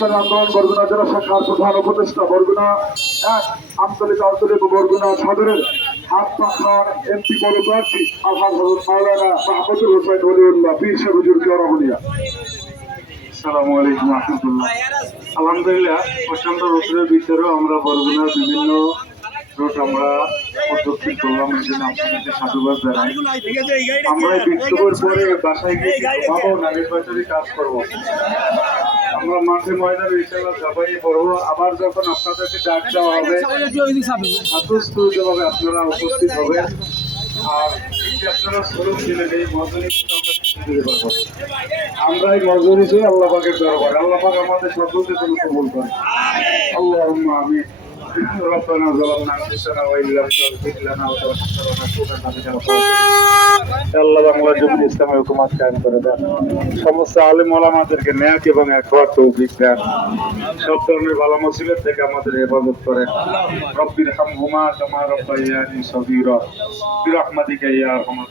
ইসলামী আন্দোলন বরগুনা জেলা শাখার প্রধান উপদেষ্টা বরগুনা এক আঞ্চলিক বরগুনা সদরের হাত পাখার এমপি পদপ্রার্থী আলহাজ হযরত মাওলানা মাহমুদুল হোসেন ওলিউল্লাহ পীর সাহেব হুজুর কেরামুনিয়া। আসসালামু আলাইকুম রাহমাতুল্লাহ। আলহামদুলিল্লাহ, প্রচন্ড রোদের ভিতরেও আমরা বরগুনার বিভিন্ন রোড আমরা প্রদক্ষিণ করলাম। এই জন্য আপনাদেরকে সাধুবাদ জানাই। আমরা এই বিক্ষোভের পরে বাসায় গিয়ে ঘুমাবো না, নির্বাচনী কাজ করবো। আমরা মাঠে ময়দানে ইনশাআল্লাহ ঝাঁপাইয়ে পড়বো। আবার যখন আপনাদেরকে ডাক দেওয়া হবে স্বতঃস্ফূর্তভাবে আপনারা উপস্থিত হবেন। আর এই যে আপনারা স্বরূপ দিলেন, এই মজুরি কিন্তু আমরা কিছু দিতে পারবো। আমরা এই মজুরি চেয়ে আল্লাহ পাকের দরবারে, আল্লাহ পাক আমাদের সকলকে কোনো কবুল করে। আল্লাহুম্মা আমিন। ربنا ظلمنا انفسنا وان لم تغفر لنا وترحمنا لنكونن من الخاسرين। আল্লাহ বাংলা জাতীয় ইসলামী হুকুমত কায়েম করে দেন। সমস্ত আলেম ওলামাদেরকে ন্যাক এবং এক হওয়ার তৌফিক দেন। সব ধরনের বালা মুসিবত থেকে আমাদের হেফাজত করেন। রব্বির হামহুমা কামা রাব্বায়ানি সগীরা বিরহমাতিকা ইয়া আরহামার